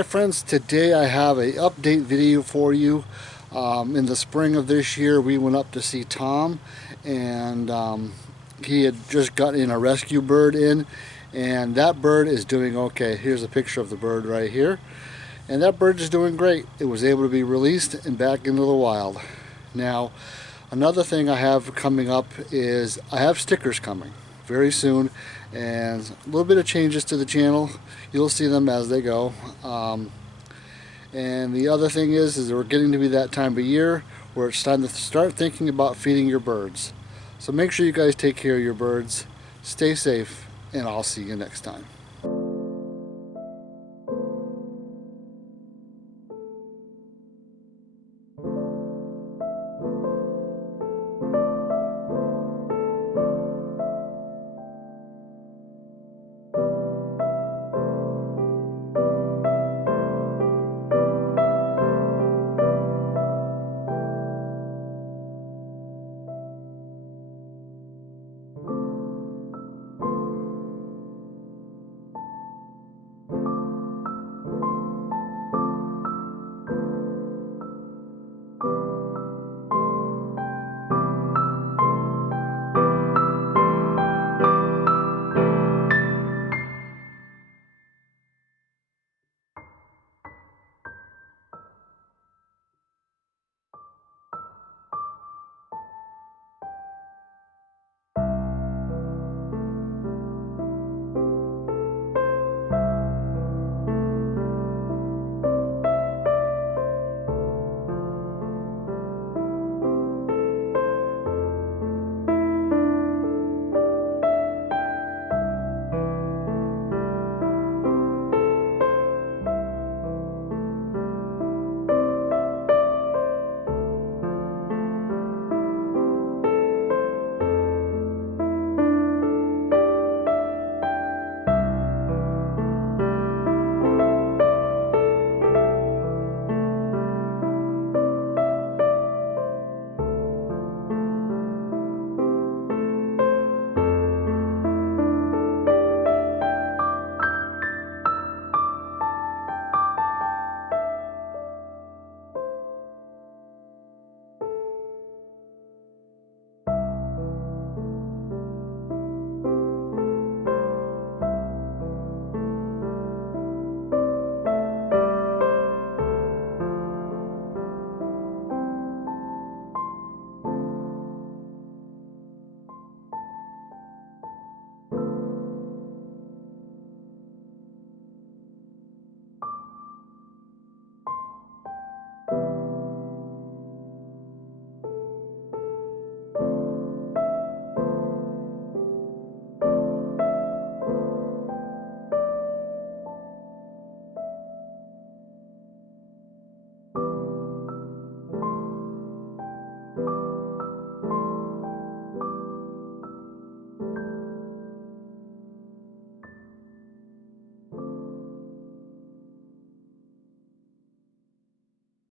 my friends, today I have a update video for you. In the spring of this year we went up to see Tom, and he had just gotten a rescue bird in, and that bird is doing okay. Here's a picture of the bird right here, and that bird is doing great. It was able to be released and back into the wild. Now another thing I have coming up is I have stickers coming very soon, and a little bit of changes to the channel. You'll see them as they go. And the other thing is we're getting to be that time of year where it's time to start thinking about feeding your birds. So make sure you guys take care of your birds, stay safe, and I'll see you next time.